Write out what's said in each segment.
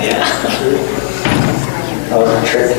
Yeah. That was a trick.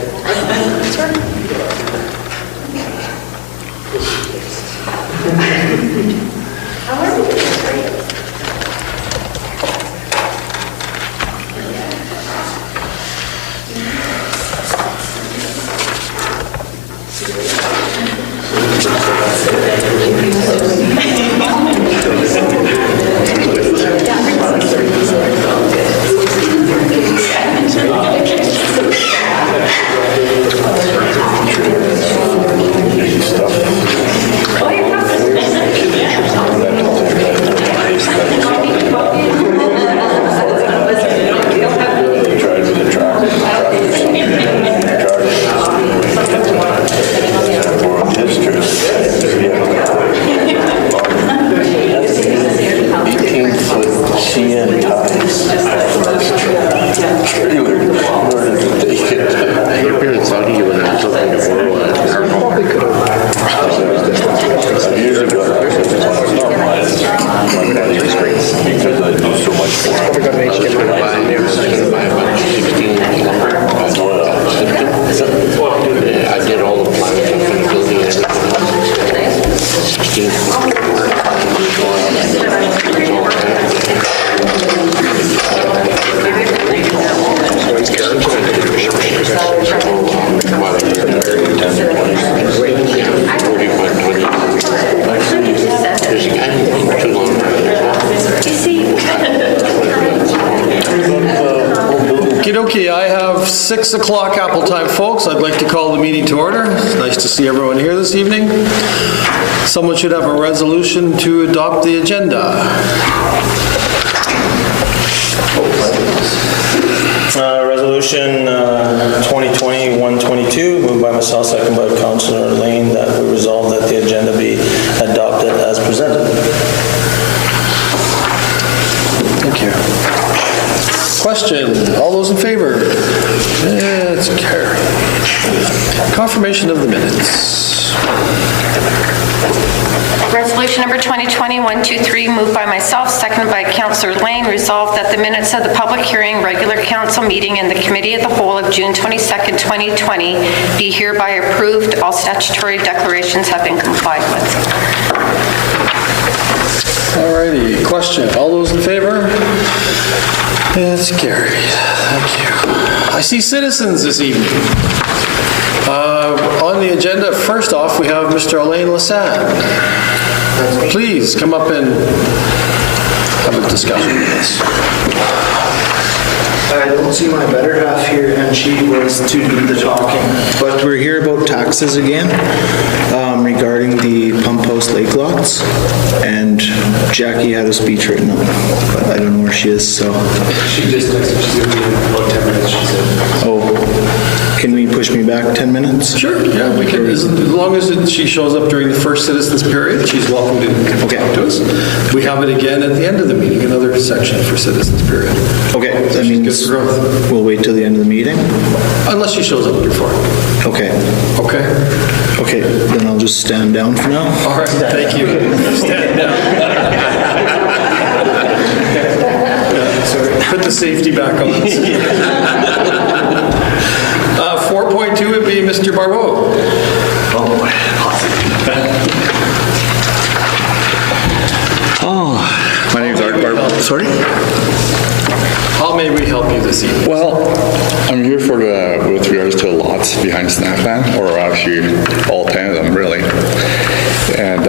Okay, I have 6 o'clock Apple time, folks. I'd like to call the meeting to order. It's nice to see everyone here this evening. Someone should have a resolution to adopt the agenda. Resolution 2020-122, moved by myself, second by Councillor Lane, that we resolve that the agenda be adopted as presented. Thank you. Question, all those in favor? It's carried. Confirmation of the minutes. Resolution number 2020-123, moved by myself, seconded by Councillor Lane, resolved that the minutes of the public hearing, regular council meeting, and the committee of the whole of June 22nd, 2020 be hereby approved. All statutory declarations have been complied with. All righty, question, all those in favor? It's carried. Thank you. I see citizens this evening. On the agenda, first off, we have Mr. Alain Lassande. Please come up and have a discussion with us. I don't see my better half here, and she was to do the talking. But we're here about taxes again, regarding the pump house lake lots. And Jackie had a speech written up, but I don't know where she is, so. She just texted, she's going to be in about 10 minutes, she said. Oh, can we push me back 10 minutes? Sure, yeah, we can, as long as she shows up during the first citizens period, she's welcome to talk to us. We have it again at the end of the meeting, another section for citizens period. Okay, that means we'll wait till the end of the meeting? Unless she shows up before. Okay. Okay? Okay, then I'll just stand down for now. All right, thank you. Stand down. Yeah, sorry. Put the safety back on. 4.2 would be Mr. Barbeau. My name's Art Barbeau. Sorry? How may we help you this evening? Well, I'm here for with regards to lots behind Snackland, or actually all 10 of them, really. And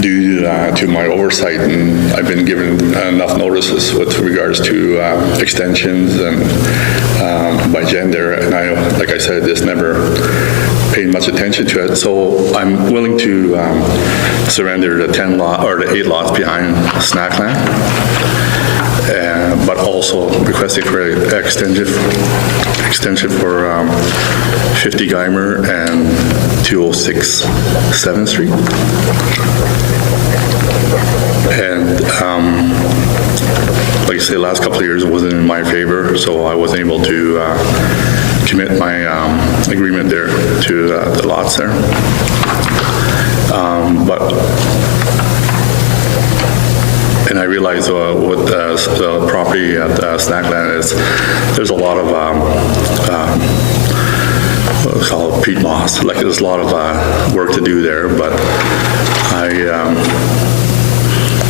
due to my oversight, and I've been given enough notices with regards to extensions and by gender, and like I said, just never paid much attention to it. So I'm willing to surrender the 10 lot or the 8 lots behind Snackland. But also requesting for extension for 50 Geimer and 206 7th Street. And like I say, the last couple of years it wasn't in my favor, so I wasn't able to commit my agreement there to the lots there. And I realize with the property at Snackland is there's a lot of what we call it, peat moss. Like there's a lot of work to do there, but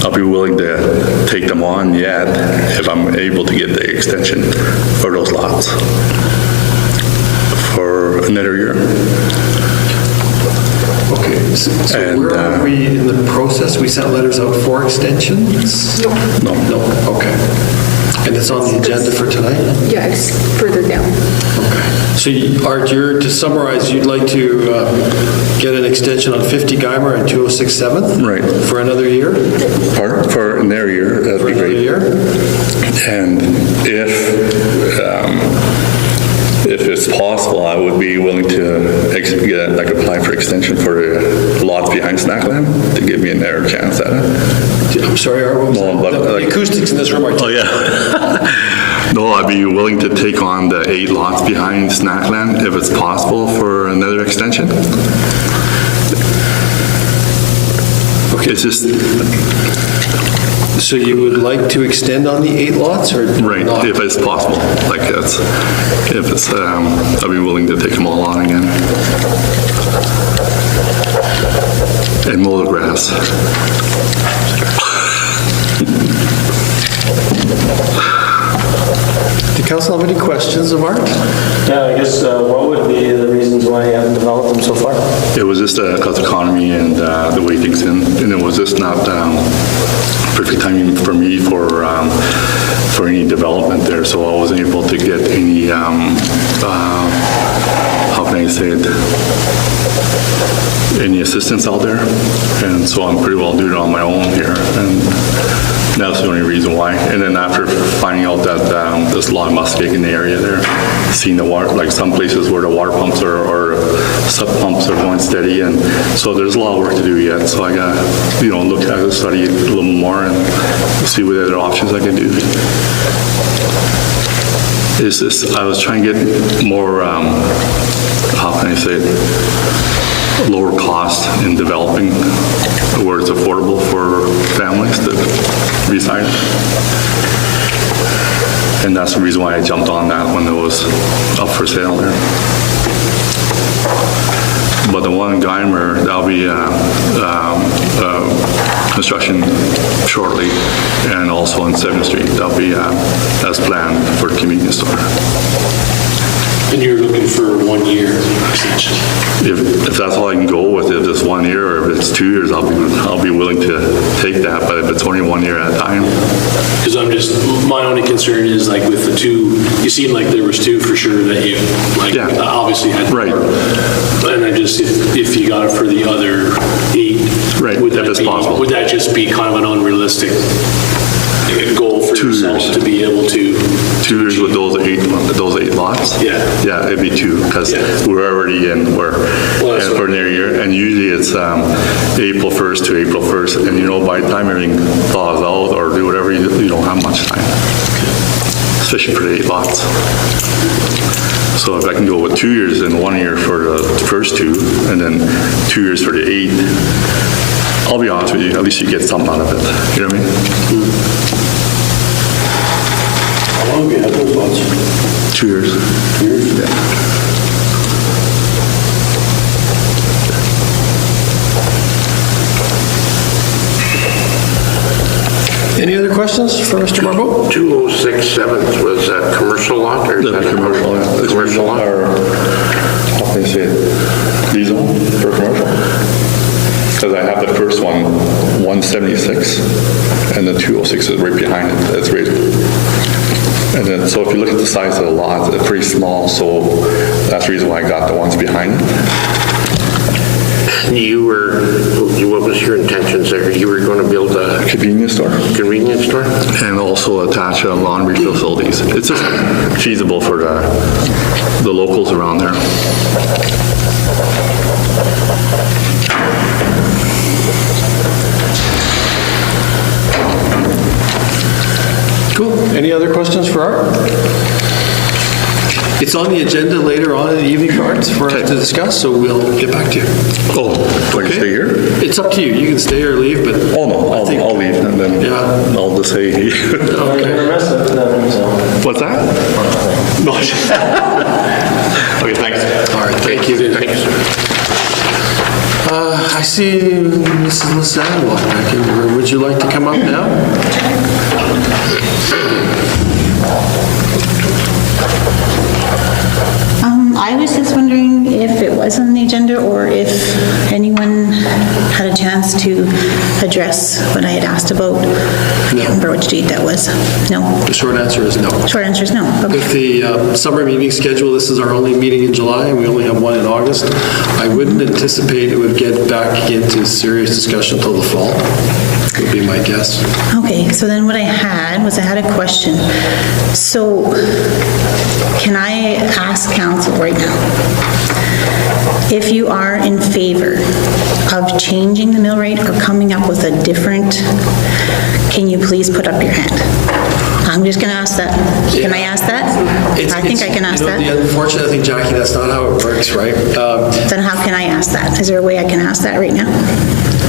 I'll be willing to take them on yet if I'm able to get the extension for those lots for another year. Okay, so And, where are we in the process? We sent letters out for extensions? No. No, okay. And it's on the agenda for tonight? Yeah, it's further down. Okay. So Art, to summarize, you'd like to get an extension on 50 Geimer and 206 7th? Right. For another year? For another year, that'd For be another great. year? And if it's possible, I would be willing to apply for extension for the lots behind Snackland to give me another chance at it. I'm sorry, Art, what was No, that? but, The like- acoustics in this room are... Oh, yeah. No, I'd be willing to take on the 8 lots behind Snackland if it's possible for another extension. Okay. It's just, So you would like to extend on the 8 lots or right, not? if it's possible. Like if it's, I'd be willing to take them all on again. And mow the grass. Do council have any questions of Art? Yeah, I guess what would be the reasons why you haven't developed them so far? It was just because of economy and the way things in, and it was just not perfect timing for me for any development there, so I wasn't able to get any, how can I say it, any assistance out there, and so I'm pretty well doing it on my own here, and that's the only reason why. And then after finding out that there's a lot of muskeg in the area there, seeing the water, like some places where the water pumps or sub pumps are going steady, and so there's a lot of work to do yet. So I got look at it, study it a little more, and see what other options I can do. It's just I was trying to get more, how can I say it, lower cost in developing where it's affordable for families to reside. And that's the reason why I jumped on that when it was up for sale there. But the one in Geimer, that'll be construction shortly, and also on 7th Street, that'll be as planned for the convenience store. And you're looking for 1 year extension? If that's all I can go with, if it's 1 year or if it's 2 years, I'll be willing to take that. But if it's only 1 year at a time, Because my only concern is like with the 2, you seemed like there was 2 for sure that you, like, Yeah. obviously had. Right. And I just, if you got it for the other 8. Right, would if that it's be- possible. Would that just be kind of an unrealistic goal for 2 yourself years. to be able to? 2 years with those eight lots? Yeah. Yeah, it'd be 2, because Yeah. we're already in, that's and for what- near year, and usually it's April 1st to April 1st, and by the time everything thaws out or do whatever, you don't have much time, especially for the 8 lots. So if I can go with 2 years and 1 year for the first 2, and then 2 years for the 8, I'll be honest with you, at least you get something out of it, you know what I mean? How long have you had those lots? 2 years. 2 years? Yeah. Any other questions for Mr. Barbeau? 206 7th, was that commercial lot or is That'd that be commercial, yeah. It's Commercial lot? Or, how can I say it, rezone for commercial? Because I have the first one, 176, and the 206 is right behind it. It's right. And then, so if you look at the size of the lot, it's pretty small, so that's the reason why I got the ones behind it. What was your intentions there? You were going to build a Convenience store. convenience store? And also attach laundry facilities. It's just feasible for the locals around there. Cool. Any other questions for Art? It's on the agenda later on in the evening, Art, for us to discuss, so we'll get back to you. Oh, do I Okay. stay here? It's up to you. You can stay or leave, but Oh, no, I think- I'll leave and then Yeah. I'll to say. What's that? No. Okay, thanks. All right, thank you. Thanks. I see Mrs. Lassane walk back in the room. Would you like to come up now? I was just wondering if it was on the agenda or if anyone had a chance to address what I had asked about. I can't remember which date that was. No? The short answer is no. Short answer is no. Okay. With the summer meeting schedule, this is our only meeting in July, and we only have one in August. I wouldn't anticipate it would get back into serious discussion until the fall, would be my guess. Okay, so then what I had a question. So can I ask council right now, if you are in favor of changing the mill rate or coming up with a different, can you please put up your hand? I'm just going to ask that. Can I ask that? I think I can ask that. The unfortunate thing, Jackie, that's not how it works, right? Then how can I ask that? Is there a way I can ask that right now?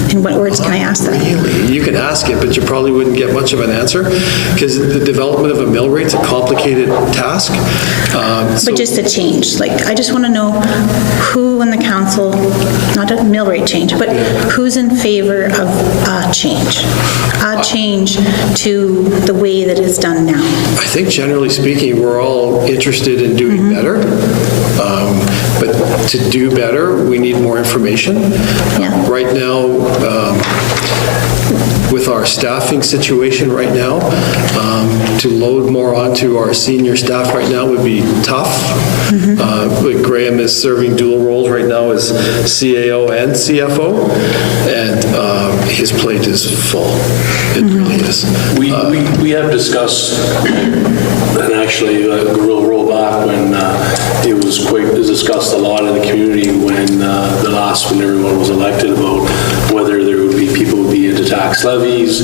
In what words can I ask that? Really? You can ask it, but you probably wouldn't get much of an answer because the development of a mill rate's a complicated task. But just a change, like, I just want to know who in the council, not a mill rate change, but who's in favor of a change to the way that it's done now? I think generally speaking, we're all interested in doing better. But to do better, we need more information. Yeah. Right now, with our staffing situation right now, to load more onto our senior staff right now would be tough. But Graham is serving dual roles right now as CAO and CFO, and his plate is full. It really is. We have discussed, and actually, we'll roll back when it was discussed a lot in the community when everyone was elected about whether there would be people would be into tax levies,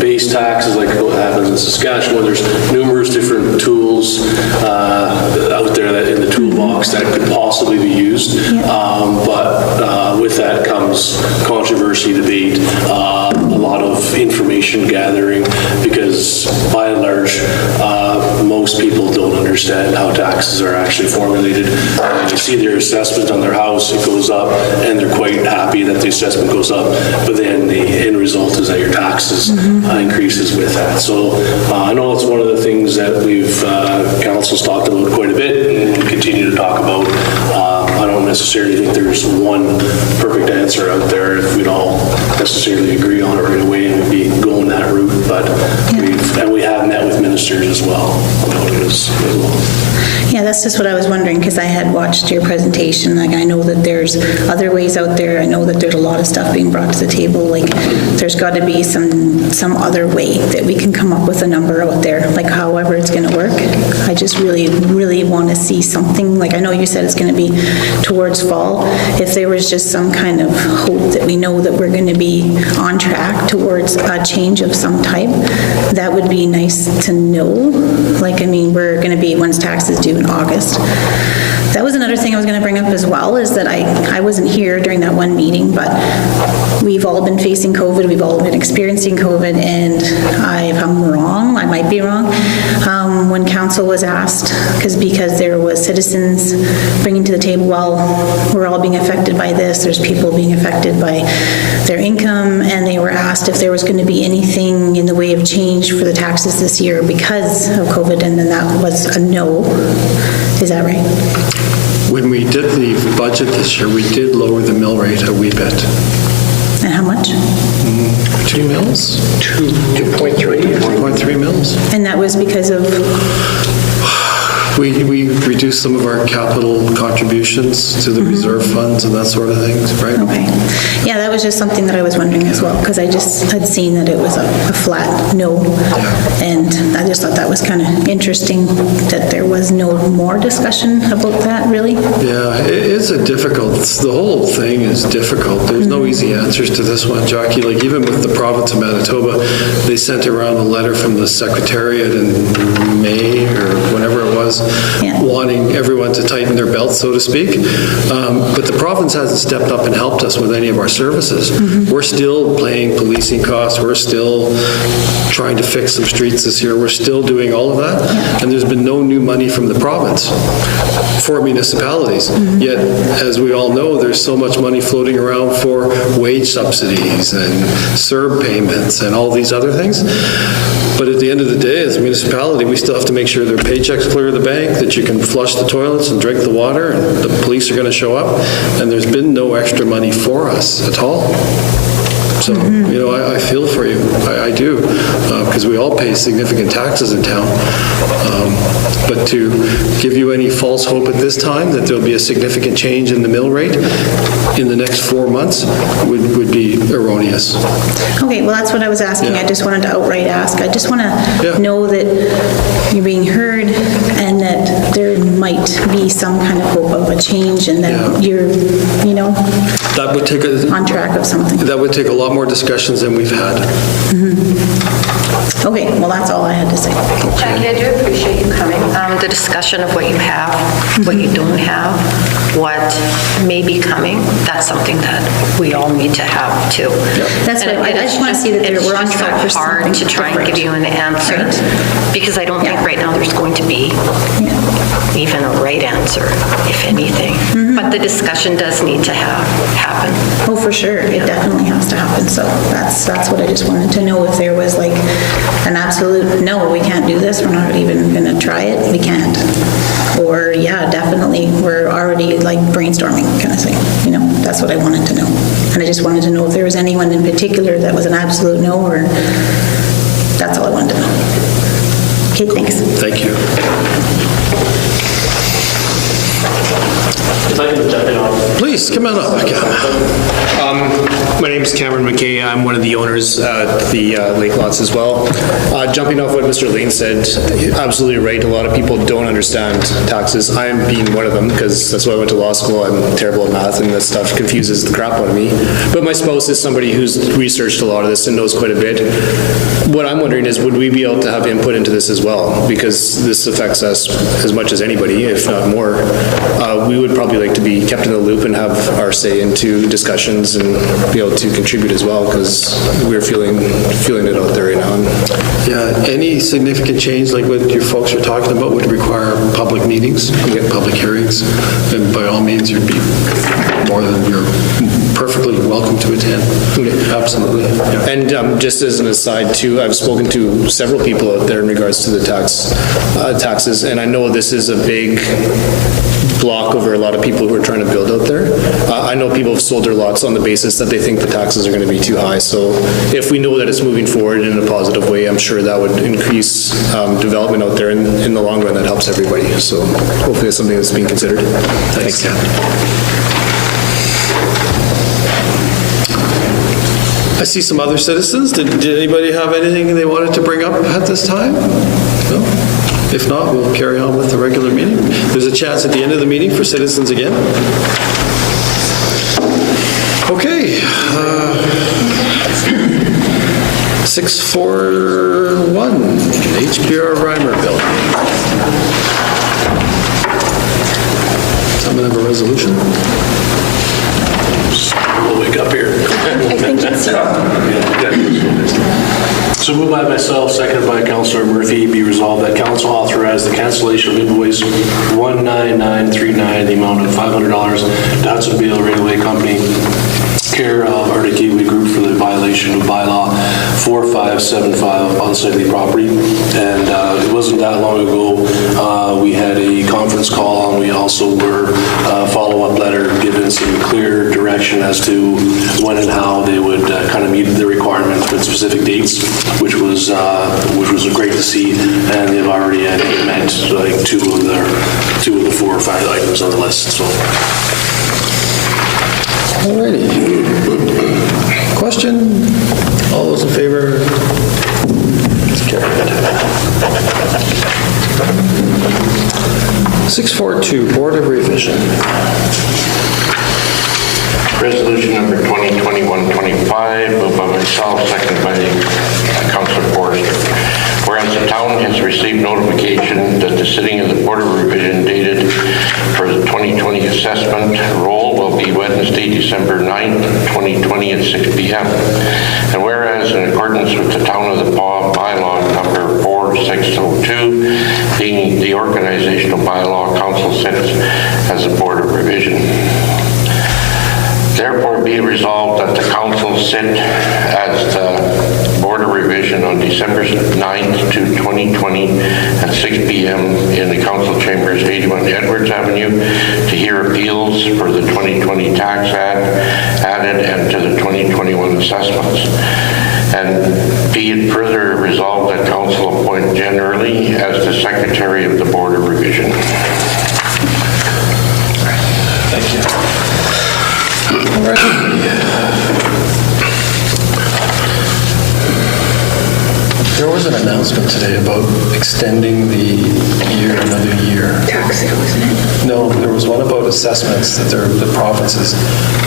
base taxes like what happens in Saskatchewan. There's numerous different tools out there that in the toolbox that could possibly be used. But with that comes controversy, debate, a lot of information gathering, because by and large, most people don't understand how taxes are actually formulated. You see their assessment on their house, it goes up, and they're quite happy that the assessment goes up, but then the end result is that your taxes increases with that. So I know it's one of the things that we've, council's talked about quite a bit, and we continue to talk about. I don't necessarily think there's one perfect answer out there if we'd all necessarily agree on it right away and we'd be going that route, but we have met with ministers as well about it as well. Yeah, that's just what I was wondering, because I had watched your presentation. Like, I know that there's other ways out there. I know that there's a lot of stuff being brought to the table. Like, there's got to be some other way that we can come up with a number out there, like however it's going to work. I just really, really want to see something. Like, I know you said it's going to be towards fall. If there was just some kind of hope that we know that we're going to be on track towards a change of some type, that would be nice to know. Like, I mean, we're going to be, once taxes due in August. That was another thing I was going to bring up as well, is that I wasn't here during that one meeting, but we've all been facing COVID, we've all been experiencing COVID, and if I'm wrong, I might be wrong, when council was asked, because there was citizens bringing to the table, well, we're all being affected by this, there's people being affected by their income, and they were asked if there was going to be anything in the way of change for the taxes this year because of COVID, and then that was a no. Is that right? When we did the budget this year, we did lower the mill rate a wee bit. And how much? 2 mills? 2.3. 2.3 mills. And that was because of? We reduced some of our capital contributions to the reserve funds and that sort of thing, right? Okay. Yeah, that was just something that I was wondering as well, because I just had seen that it was a flat no. And I just thought that was kind of interesting that there was no more discussion about that, really. Yeah, it is the whole thing is difficult. There's no easy answers to this one, Jackie. Like, even with the province of Manitoba, they sent around a letter from the Secretariat in May or whenever it was, was, Yeah. wanting everyone to tighten their belts, so to speak. But the province hasn't stepped up and helped us with any of our services. We're still paying policing costs. We're still trying to fix some streets this year. We're still doing all of that. And there's been no new money from the province for municipalities. Yet, as we all know, there's so much money floating around for wage subsidies and CERB payments and all these other things. But at the end of the day, as a municipality, we still have to make sure their paychecks clear the bank, that you can flush the toilets and drink the water, and the police are going to show up. And there's been no extra money for us at all. So, you know, I feel for you. I do, because we all pay significant taxes in town. But to give you any false hope at this time that there'll be a significant change in the mill rate in the next 4 months would be erroneous. Okay, well, that's what I was asking. Yeah. I just wanted to outright ask. I just want Yeah. to know that you're being heard and that there might be some kind of hope of a change and Yeah. that you're, you know, That would take a, on track of something. that would take a lot more discussions than we've had. Okay, well, that's all I had to say. Jackie, I do appreciate you coming. The discussion of what you have, what you don't have, what may be coming, that's something that we all need to have too. That's And right. I just want to see that we're on track for It's just so hard something to try and give you an answer, Right. because I don't think Yeah. right now there's going to be even a right answer, if anything. But the discussion does need to happen. Oh, for sure. It definitely has to happen. So that's what I just wanted to know. If there was like an absolute, no, we can't do this, we're not even going to try it, we can't. Or, yeah, definitely, we're already like brainstorming kind of thing. You know, that's what I wanted to know. And I just wanted to know if there was anyone in particular that was an absolute no, or that's all I wanted to know. Okay, thanks. Thank you. If I can jump in on. Please, come on up. My name is Cameron McKay. I'm one of the owners at the Lake Lots as well. Jumping off what Mr. Lane said, absolutely right. A lot of people don't understand taxes. I'm being one of them because that's why I went to law school. I'm terrible at math and that stuff confuses the crap out of me. But my spouse is somebody who's researched a lot of this and knows quite a bit. What I'm wondering is, would we be able to have input into this as well? Because this affects us as much as anybody, if not more. We would probably like to be kept in the loop and have our say into discussions and be able to contribute as well, because we're feeling it out there right now. Yeah, any significant change like what your folks are talking about would require public meetings, public hearings, and by all means, you're perfectly welcome to attend. Absolutely. Yeah. And just as an aside too, I've spoken to several people out there in regards to the taxes, and I know this is a big block over a lot of people who are trying to build out there. I know people have sold their lots on the basis that they think the taxes are going to be too high. So if we know that it's moving forward in a positive way, I'm sure that would increase development out there. In the long run, that helps everybody. So hopefully it's something that's being considered. Thanks, Ken. I see some other citizens. Did anybody have anything they wanted to bring up at this time? No? If not, we'll carry on with the regular meeting. There's a chance at the end of the meeting for citizens again. Okay. 641, HPR Reimer Building. Someone have a resolution? We'll wake up here. I think it's So moved by myself, seconded by Councillor Murphy, be resolved that council authorize the cancellation of invoice 19939, the amount of $500 to Hudson Vale Railway Company, care of Arctic Gateway Group for the violation of bylaw 4575 unsightly property. And it wasn't that long ago, we had a conference call, and we also were follow-up letter given some clear direction as to when and how they would kind of meet the requirements with specific dates, which was great to see. And they've already, I think, met like two of the 4 or 5 items on the list. So. Alrighty. Question? All those in favor? It's carried. 642, Board of Revision. Resolution number 2021-25, moved by myself, seconded by Councillor Forrester. Whereas the the town has received notification that the sitting of the Board of Revision dated for the 2020 assessment roll will be Wednesday, December 9th, 2020 at 6 p.m. And whereas in accordance with the Town of the Paw bylaw number 4602, being the organizational bylaw, council sits as a Board of Revision. Therefore, be resolved that the council sit as the Board of Revision on December 9th to 2020 at 6 p.m. in the council chambers, 81 Edwards Avenue, to hear appeals for the 2020 tax added and to the 2021 assessments. And be it further resolved that council appoint Jen Early as the Secretary of the Board of Revision. Thank you. All right. There was an announcement today about extending the year another year. Tax sale, isn't it? No, there was one about assessments that the province is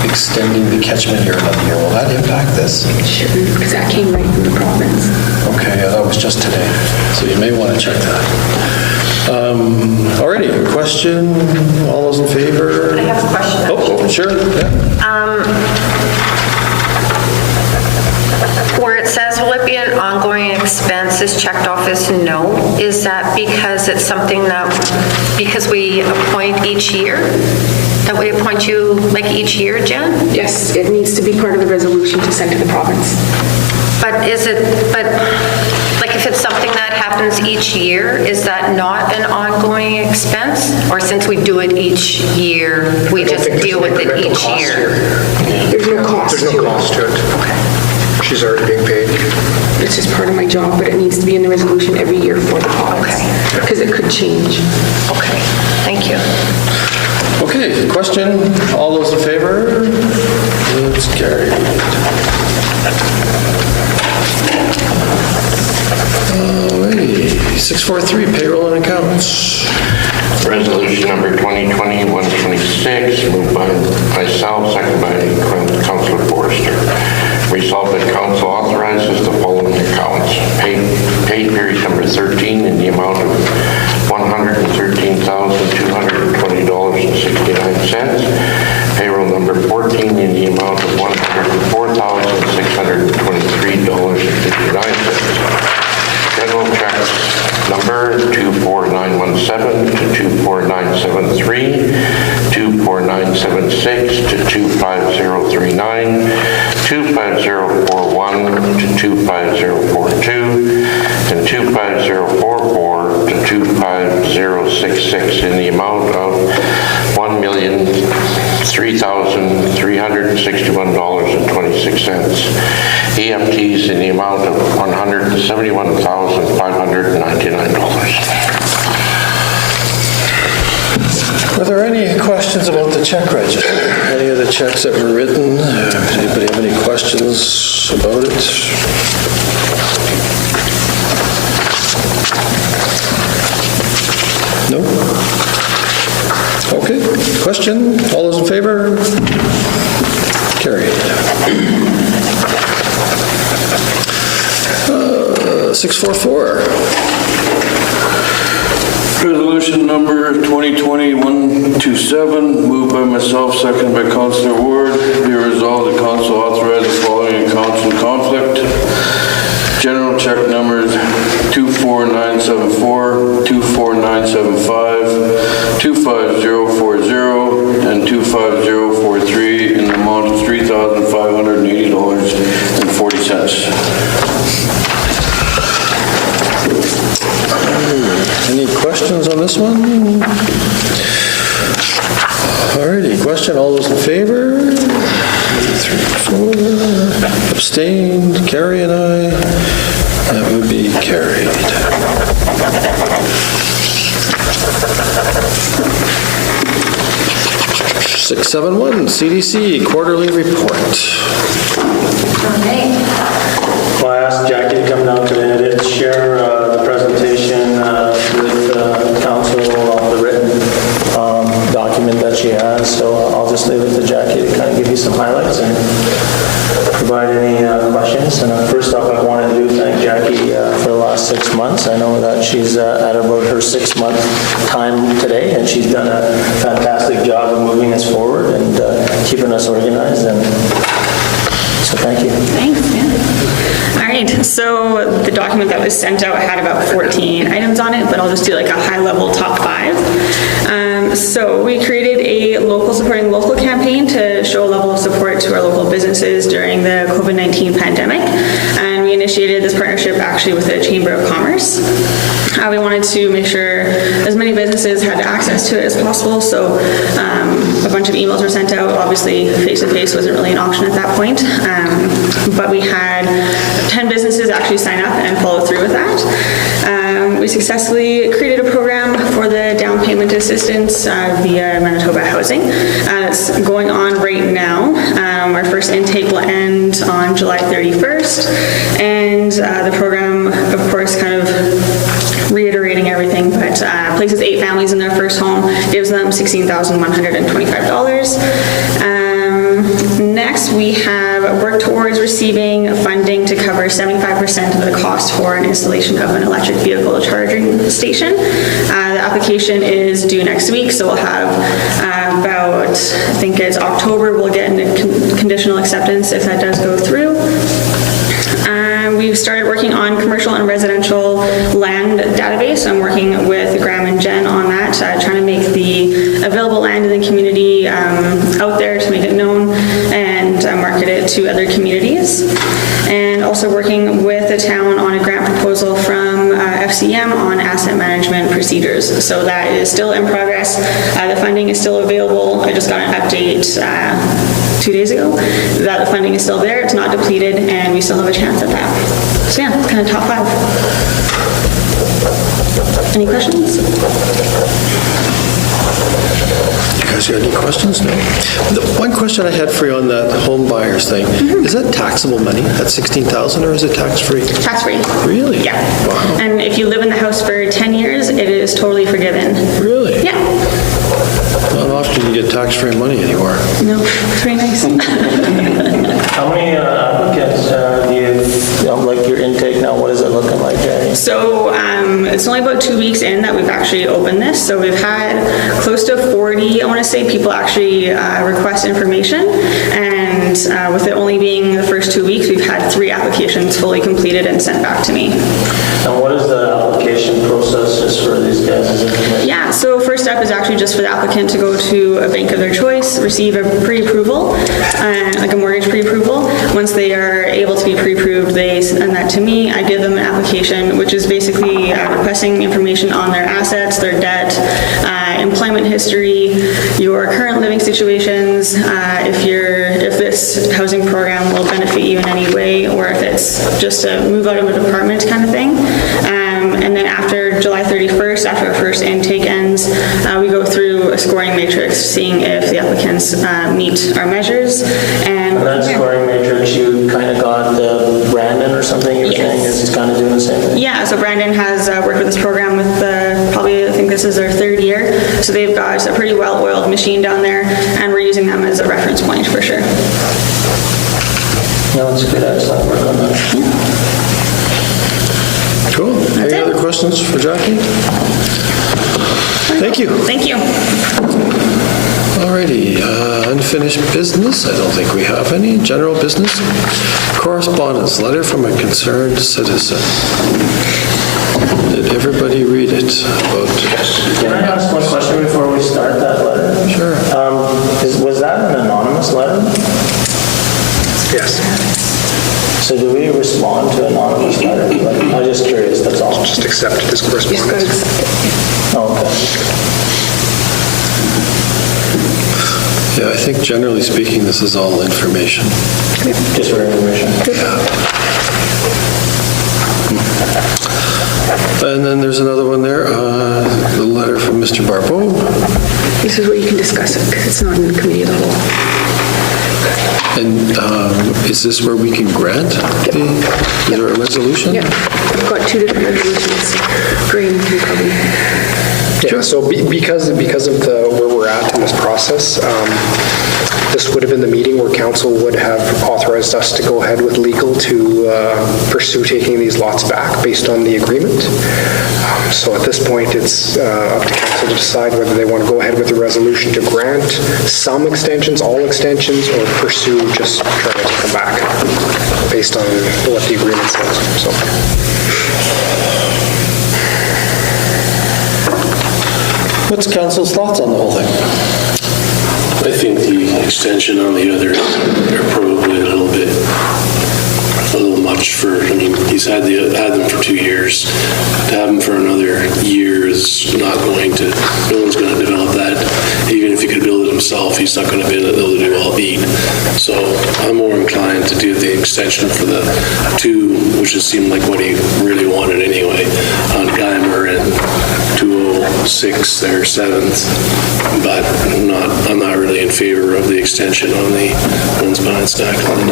extending the catchment year another year. Will that impact this? It shouldn't, because that came right from the province. Okay, yeah, that was just today, so you may want to check that. Alrighty, question? All those in favor? I have a question. Oh, sure, yeah. Where it says, will it be an ongoing expense is checked off as no. Is that because it's something that, because we appoint each year? That we appoint you like each year, Jen? Yes, it needs to be part of the resolution to send to the province. But like if it's something that happens each year, is that not an ongoing expense? Or since we do it each year, we just deal with it each year? There's no cost to it. There's no cost to it. Okay. She's already being paid. It's just part of my job, but it needs to be in the resolution every year for the province. Okay. Because it could change. Okay, thank you. Okay, question? All those in favor? It's carried. Alrighty, 643, payroll and accounts. Resolution number 2020-126, moved by myself, seconded by Councillor Forrester. Resolved that council authorizes the following accounts. Pay period number 13 in the amount of $113,220.69. Payroll number 14 in the amount of $104,623.59. General checks number 24917 to 24973, 24976 to 25039, 25041 to 25042, and 25044 to 25066 in the amount of $1,003,361.26. EFTs in the amount of $171,599. Are there any questions about the check register? Any of the checks that were written? Anybody have any questions about it? No? Okay, question? All those in favor? Carried. 644. Resolution number 2020-127, moved by myself, seconded by Councillor Ward. Be resolved that council authorize the following accounts in conflict. General check numbers 24974, 24975, 25040, and 25043 in the amount of $3,580.40. Any questions on this one? Alrighty, question, all those in favor? 3, 4, abstained, Carrie and I, that would be carried. Six, 7-1, CDC quarterly report. Well, I asked Jackie to come down today to share the presentation with council of the written document that she has, so I'll just leave it to Jackie to kind of give you some highlights and provide any questions. And first off, I wanted to thank Jackie for the last last 6 months. I know that she's at about her 6-month time today, and she's done a fantastic job of moving us forward and keeping us organized, and so thank you. Thanks, yeah. All right, so the document that was sent out had about 14 items on it, but I'll just do like a high-level top 5. So we created a local supporting local campaign to show a level of support to our local businesses during the COVID-19 pandemic, and we initiated this partnership actually with the Chamber of Commerce. We wanted to make sure as many businesses had access to it as possible, so a bunch of emails were sent out. Obviously, face-to-face wasn't really an option at that point, but we had 10 businesses actually sign up and follow through with that. We successfully created a program for the down payment assistance via Manitoba Housing. It's going on right now. Our first intake will end on July 31st, and the program, of course, kind of reiterating everything, but places 8 families in their first home, gives them $16,125. Next, we have worked towards receiving funding to cover 75% of the cost for an installation of an electric vehicle charging station. The application is due next week, so we'll have about, I think it's October, we'll get a conditional acceptance if that does go through. We've started working on commercial and residential land database. I'm working with Graham and Jen on that, trying to make the available land in the community out there to make it known and market it to other communities. And also working with the town on a grant proposal from FCM on asset management procedures. So that is still in progress. The funding is still available. I just got an update 2 days ago that the funding is still there, it's not depleted, and we still have a chance at that. So yeah, it's kind of top 5. Any questions? You guys got any questions? No? The one question I had for you on that home buyers thing, is that taxable money, that $16,000, or is it tax-free? Tax-free. Really? Yeah. Wow. And if you live in the house for 10 years, it is totally forgiven. Really? Yeah. Not often you get tax-free money anymore. No, it's very nice. How many applicants do you, like your intake now, what is it looking like, Jackie? So it's only about 2 weeks in that we've actually opened this. So we've had close to 40, I want to say, people actually request information. And with it only being the first 2 weeks, we've had 3 applications fully completed and sent back to me. And what is the application process just for these guys? Is it Yeah, so first step is actually just for the applicant to go to a bank of their choice, receive a pre-approval, like a mortgage pre-approval. Once they are able to be pre-approved, they send that to me. I give them an application, which is basically requesting information on their assets, their debt, employment history, your current living situations, if this housing program will benefit you in any way, or if it's just a move out of a department kind of thing. And then after July 31st, after our first intake ends, we go through a scoring matrix, seeing if the applicants meet our measures. And that scoring matrix, you kind of got Brandon or something you were saying is kind of doing the same thing? Yeah, so Brandon has worked with this program with probably, I think this is their 3rd year. So they've got a pretty well-oiled machine down there, and we're using them as a reference point for sure. No, it's good. Excellent work on that. Cool. Any other questions for Jackie? Thank you. Thank you. Alrighty, unfinished business, I don't think we have any. General business, correspondence, letter from a concerned citizen. Did everybody read it? Can I ask one question before we start that letter? Sure. Was that an anonymous letter? Yes. So do we respond to anonymous letters? I'm just curious, that's all. Just accept it as correspondence. Oh, okay. Yeah, I think generally speaking, this is all information. Just for information. Yeah. And then there's another one there, the letter from Mr. Barbeau. This is where you can discuss it, because it's not in the committee of the whole. And is this where we can grant is there a resolution? Yeah, I've got 2 different resolutions. Green can probably. Yeah, so because of where we're at in this process, This would have been the meeting where council would have authorized us to go ahead with legal to pursue taking these lots back based on the agreement. So at this point, it's up to council to decide whether they want to go ahead with the resolution to grant some extensions, all extensions, or pursue just trying to take them back based on what the agreement says. So. What's council's thoughts on the whole thing? I think the extension on the other are probably a little much for, I mean, he's had them for 2 years. To have them for another year is not going to, no one's going to develop that. Even if he could build it himself, he's not going to be able to do all eight. So I'm more inclined to do the extension for the 2, which just seemed like what he really wanted anyway, on Guymer and 206 there, 7th. But I'm not really in favor of the extension on the ones behind Stackline.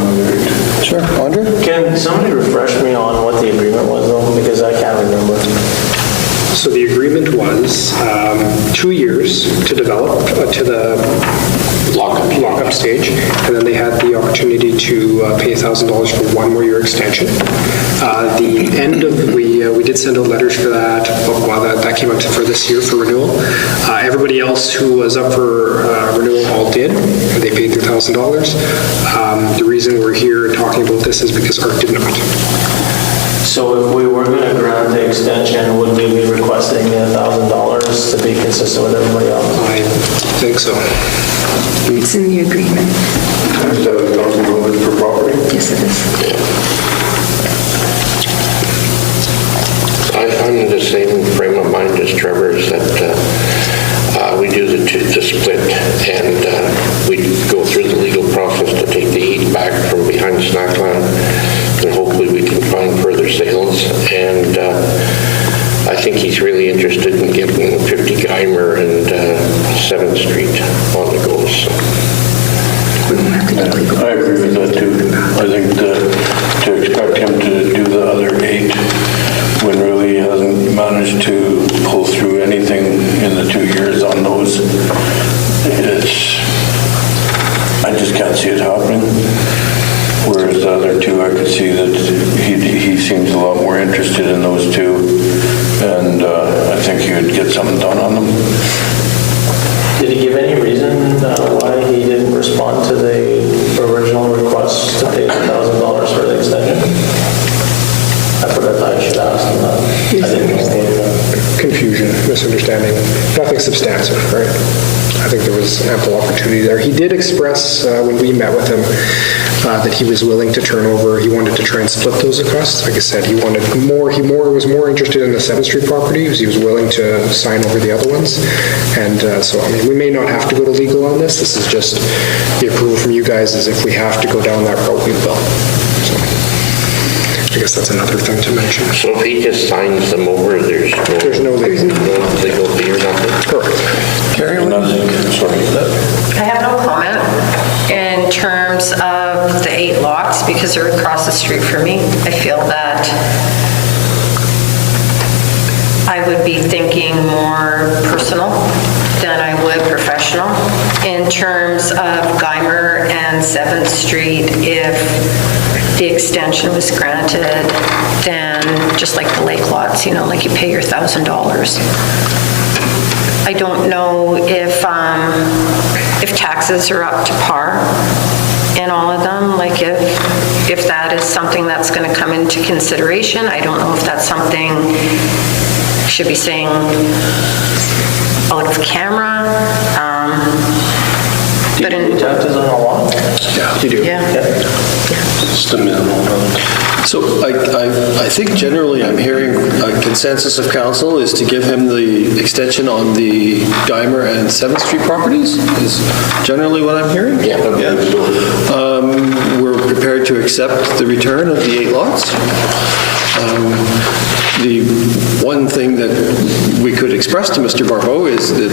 Sure, Andre? Can somebody refresh me on what the agreement was though? Because I can't remember. So the agreement was 2 years to develop to the lockup stage, and then they had the opportunity to pay $1,000 for 1 more year extension. The end of, we did send out letters for that, while that came out for this year for renewal. Everybody else who was up for renewal all did. They paid their $1,000. The reason we're here talking about this is because ARC did not. So if we were going to grant the extension, would we be requesting $1,000 to be consistent with everybody else? I think so. It's in the agreement. Is that $1,000 per property? Yes, it is. I'm in the same frame of mind as Trevor, is that we do the split and we go through the legal process to take the 8 back from behind Snackland, and hopefully we can find further sales. And I think he's really interested in getting 50 Guymer and 7th Street on the go. So. I agree with that too. I think to expect him to do the other 8 when really he hasn't managed to pull through anything in the 2 years on those, I just can't see it happening. Whereas the other 2, I could see that he seems a lot more interested in those 2, and I think he would get something done on them. Did he give any reason why he didn't respond to the original request to pay $1,000 for the extension? I forgot that I should ask him that. I didn't know. Confusion, misunderstanding, nothing substantive, right? I think there was ample opportunity there. He did express, when we met with him, that he was willing to turn over, he wanted to try and split those costs. Like I said, he wanted more, was more interested in the 7th Street property, because he was willing to sign over the other ones. And so, I mean, we may not have to go to legal on this. This is just the approval from you guys, is if we have to go down that road, we will. So I guess that's another thing to mention. So if he just signs them over, there's no legal fee or nothing? Correct. Carrie? Sorry. I have no comment in terms of the 8 lots because they're across the street from me. I feel that I would be thinking more personal than I would professional in terms of Guymer and 7th Street. If the extension was granted, then just like the lake lots, like you pay your $1,000. I don't know if taxes are up to par in all of them, like if that is something that's going to come into consideration. I don't know if that's something I should be saying out of camera. Do you pay taxes on a lot? Yeah, you do. Yeah. Just a minimal amount. So I think generally I'm hearing a consensus of council is to give him the extension on the Guymer and 7th Street properties, is generally what I'm hearing? Yeah. We're prepared to accept the return of the 8 lots. The one thing that we could express to Mr. Barbeau is that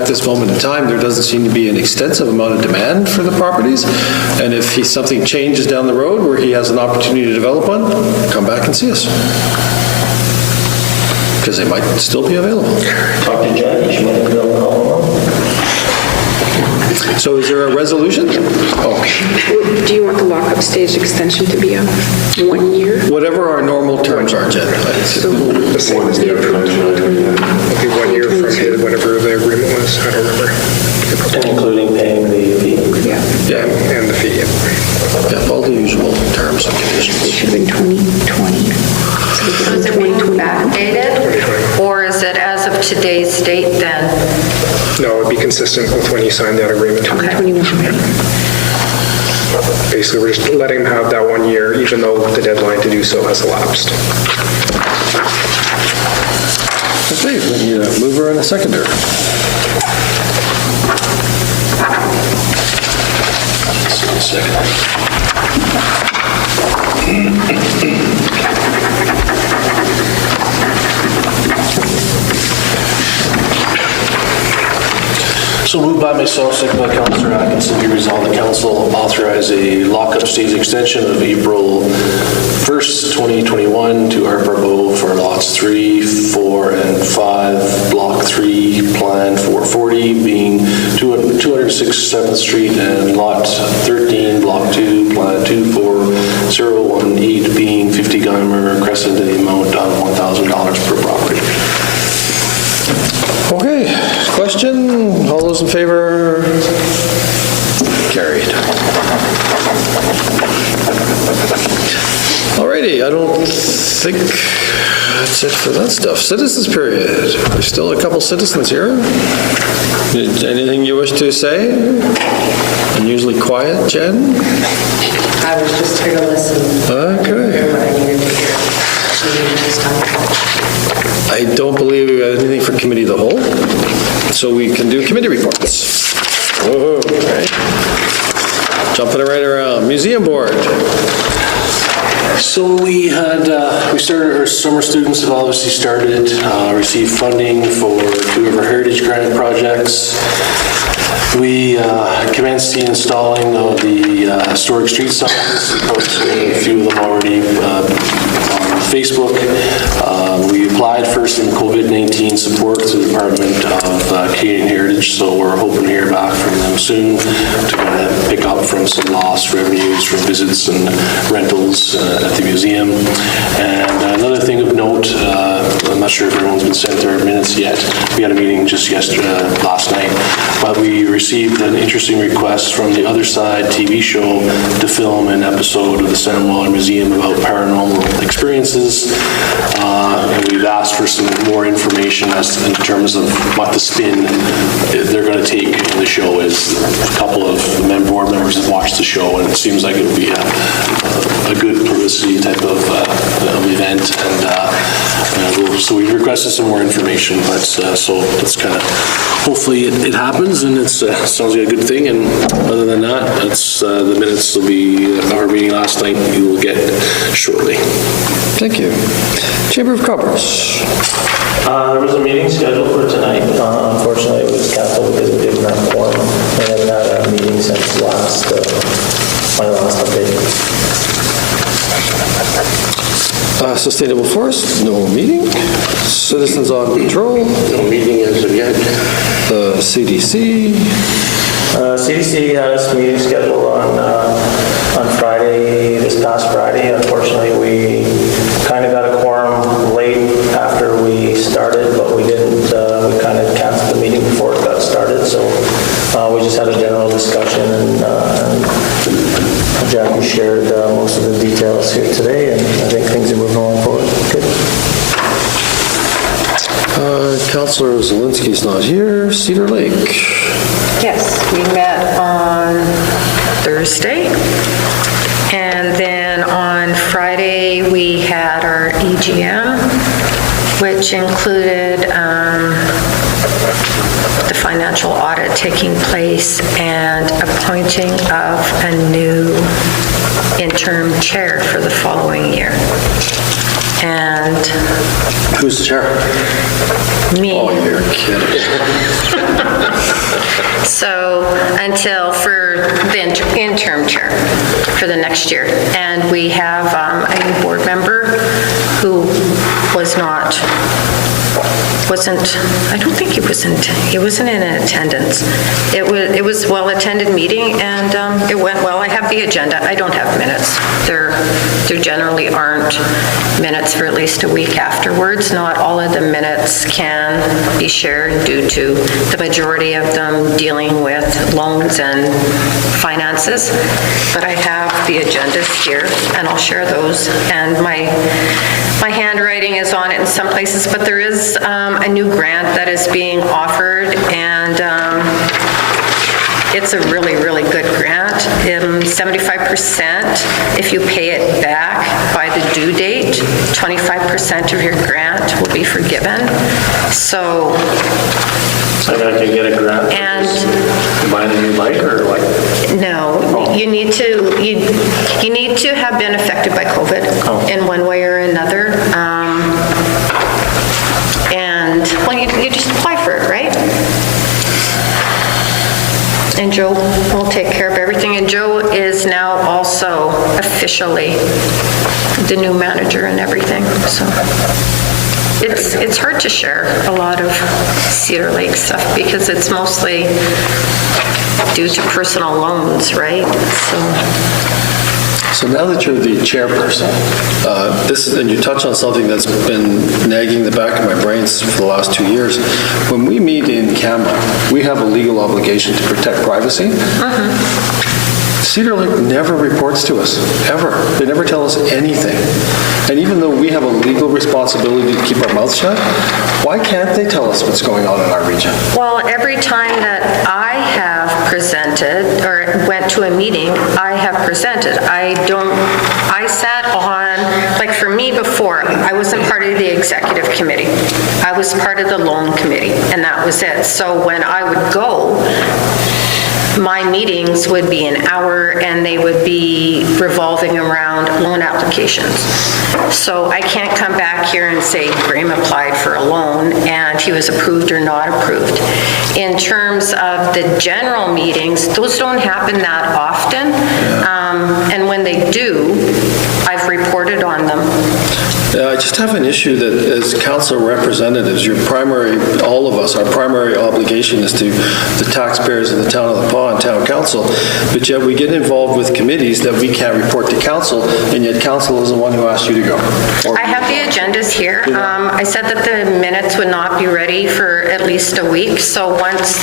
at this moment in time, there doesn't seem to be an extensive amount of demand for the properties. And if something changes down the road where he has an opportunity to develop one, come back and see us. Because they might still be available. Talk to Jackie, she might be able to help him out. So is there a resolution? Oh, Do you want the lockup stage extension to be a 1 year? whatever our normal terms are, Jen. The same as the other ones. It'll be 1 year from whenever the agreement was, I don't remember. Including paying the fee. Yeah. Yeah, And the fee. yeah, all the usual terms and It conditions. should have been 2020. So Is it's it being 2021. backdated? Or is it as of today's date then? No, it'd be consistent with when you signed that agreement. 2021. Basically, we're just letting them have that 1 year, even though the deadline to do so has elapsed. Okay, we need a mover and a seconder. Just a second. So moved by myself, second by Councillor Atkinson, be resolved the council authorize a lockup stage extension of April 1st, 2021 to Art Barbeau for lots 3, 4, and 5, Block 3, Plan 440, being 206 7th Street, and Lot 13, Block 2, Plan 24018, being 50 Guymer Crescent, in the amount of $1,000 per property. Okay, question? All those in favor? Carried. Alrighty, I don't think that's it for that stuff. Citizens period. There's still a couple citizens here. Anything you wish to say? Unusually quiet, Jen? I was just here to listen. Okay. What I needed to hear. I don't believe we have anything for committee of the whole, so we can do committee reports. Whoa, right. Jumping right around. Museum board. So we started, our summer students have obviously started, received funding for 2 of our Heritage Grant projects. We commenced the installing of the historic street signs, posted a few of them already on Facebook. We applied for some COVID-19 support to the Department of Canadian Heritage, so we're hoping to hear back from them soon to kind of pick up from some lost revenues from visits and rentals at the museum. And another thing of note, I'm not sure if everyone's been sent their minutes yet. We had a meeting just last night, but we received an interesting request from the Other Side TV show to film an episode of the San Juan Museum about paranormal experiences. And we've asked for some more information as in terms of what the spin they're going to take in the show is. A couple of board members have watched the show, and it seems like it would be a good publicity type of event. And so we requested some more information, but so it's kind of hopefully it happens, and it sounds like a good thing. And other than that, it's the minutes will be our meeting last night. You will get shortly. Thank you. Chamber of Commerce. There was a meeting scheduled for tonight. Unfortunately, it was canceled because we didn't have quorum. We haven't had a meeting since my last update. Sustainable Forest, no meeting. Citizens on Patrol. No meeting as of yet. CDC. CDC has a meeting scheduled on Friday, this past Friday. Unfortunately, we kind of got a quorum late after we started, but we didn't, we kind of canceled the meeting before it got started. So we just had a general discussion, and Jackie shared most of the details here today, and I think things are moving along forward. Good. Councillor Zelinski's not here. Cedar Lake. Yes, we met on Thursday, and then on Friday, we had our EGM, which included the financial audit taking place and appointing of a new interim chair for the following year. And who's the chair? Me. Oh, you're kidding. So until for the interim chair for the next year. And we have a new board member who was not I don't think he wasn't in attendance. It was a well-attended meeting, and it went well. I have the agenda. I don't have minutes. There generally aren't minutes for at least a week afterwards. Not all of the minutes can be shared due to the majority of them dealing with loans and finances. But I have the agendas here, and I'll share those. And my handwriting is on it in some places, but there is a new grant that is being offered, and it's a really, really good grant. 75% if you pay it back by the due date, 25% of your grant will be forgiven. So I can get a grant and buying a new bike or like? no, you need to have been affected by COVID in one way or another. And well, you just apply for it, right? And Joe will take care of everything. And Joe is now also officially the new manager and everything. So it's hard to share a lot of Cedar Lake stuff because it's mostly due to personal loans, right? So now that you're the chairperson, and you touch on something that's been nagging the back of my brains for the last 2 years. When we meet in camera, we have a legal obligation to protect privacy. Cedar Lake never reports to us, ever. They never tell us anything. And even though we have a legal responsibility to keep our mouths shut, why can't they tell us what's going on in our region? Well, every time that I have presented or went to a meeting, I have presented. I sat on, like for me before, I wasn't part of the executive committee. I was part of the loan committee, and that was it. So when I would go, my meetings would be an hour and they would be revolving around loan applications. So I can't come back here and say Graham applied for a loan and he was approved or not approved. In terms of the general meetings, those don't happen that often. And when they do, I've reported on them. I just have an issue that as council representatives, all of us, our primary obligation is to the taxpayers of the town of the Paw and town council, but yet we get involved with committees that we can't report to council, and yet council is the one who asked you to go. I have the agendas here. I said that the minutes would not be ready for at least a week, so once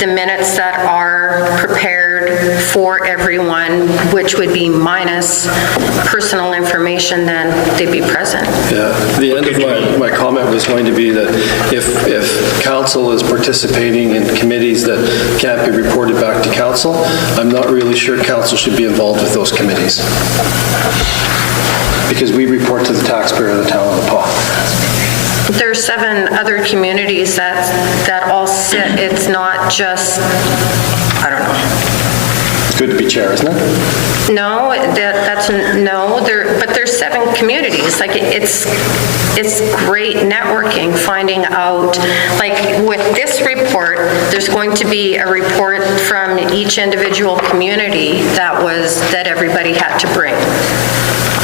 the minutes that are prepared for everyone, which would be minus personal information, then they'd be present. Yeah, the end of my comment was going to be that if council is participating in committees that can't be reported back to council, I'm not really sure council should be involved with those committees. Because we report to the taxpayer of the town of the Paw. There's 7 other communities that all sit. It's not just, I don't know. It's good to be chair, isn't it? No, but there's 7 communities. Like it's great networking, finding out, like with this report, there's going to be a report from each individual community that everybody had to bring.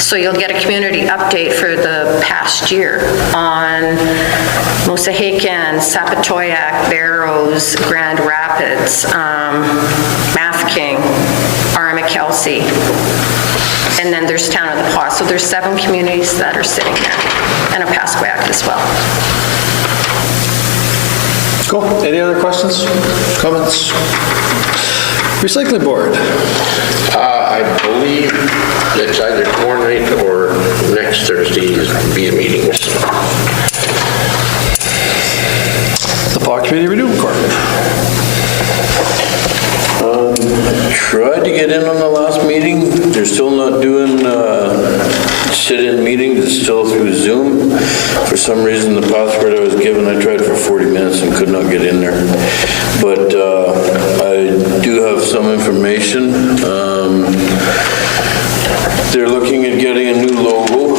So you'll get a community update for the past year on Mosahican, Sapatoyak, Barrows, Grand Rapids, Mafeking, Arama-Kelsey, and then there's Town of the Paw. So there's 7 communities that are sitting there, and a Opaskwayak as well. Cool. Any other questions, comments? Recycling board. I believe it's either tomorrow night or next Thursday via meetings. The Paw Community Renewal Corp. Tried to get in on the last meeting. They're still not doing sit-in meetings. It's still through Zoom. For some reason, the password I was given, I tried for 40 minutes and could not get in there. But I do have some information. They're looking at getting a new logo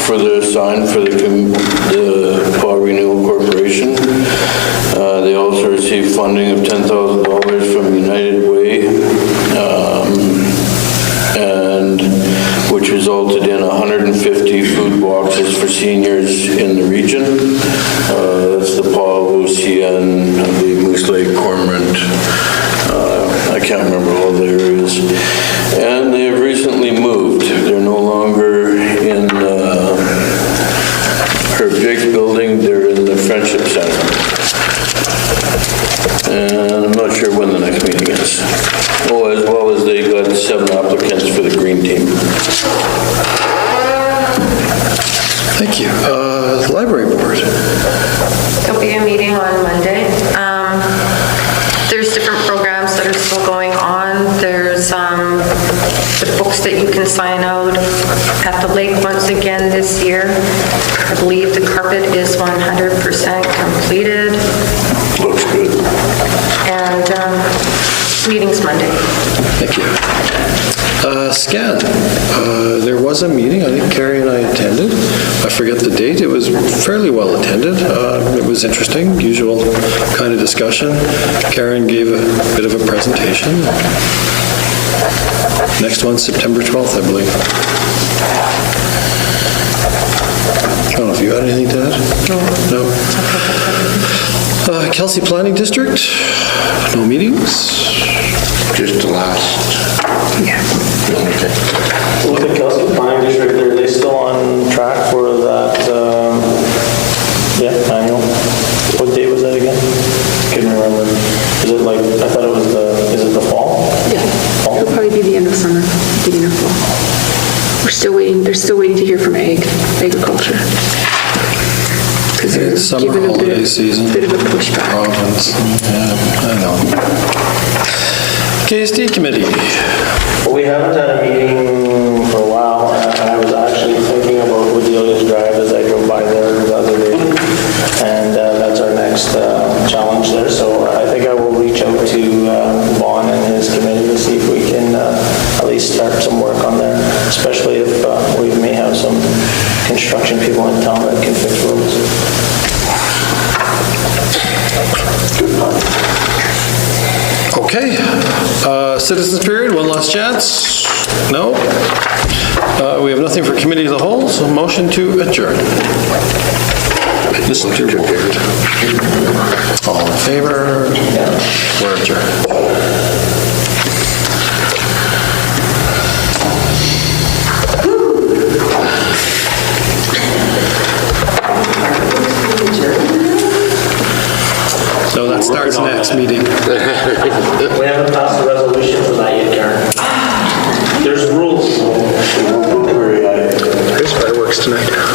for the sign for the Paw Renewal Corporation. They also received funding of $10,000 from United Way, and which resulted in $150 food boxes for seniors in the region. That's the Paul, Lucian, I believe Moose Lake, Cormorant. I can't remember all the areas. And they have recently moved. They're no longer in Herb Jake's building. They're in the Friendship Center. And I'm not sure when the next meeting is. Oh, as well as they got 7 applicants for the green team. Thank you. Library Board. There'll be a meeting on Monday. There's different programs that are still going on. There's the books that you can sign out at the lake once again this year. I believe the carpet is 100% completed. Looks good. And meeting's Monday. Thank you. Scan. There was a meeting. I think Carrie and I attended. I forget the date. It was fairly well attended. It was interesting, usual kind of discussion. Karen gave a bit of a presentation. Next one, September 12th, I believe. I don't know if you had anything to add? No. Kelsey Planning District, no meetings. Just the last. Yeah. Okay. With the Kelsey Planning District, are they still on track for that, annual? What date was that again? Couldn't remember. Is it like, I thought it was is it the fall? Yeah. Fall? It'll probably be the end of summer, beginning of fall. We're still waiting, they're still waiting to hear from agriculture. Because they're It's summer giving a holiday season. bit of a pushback. Province. Yeah, I know. KSD Committee. Well, we haven't had a meeting for a while, and I was actually thinking about Woodelia's Drive as I drove by there the other day, and that's our next challenge there, so I think I will reach out to Vaughn and his committee to see if we can at least start some work on there, especially if we may have some construction people in town that can fix roads. Good point. Okay. Citizens period, one last chance. No. We have nothing for committee of the whole, so motion to adjourn. Listen to your board. All in favor? We're adjourned. No, that starts next meeting.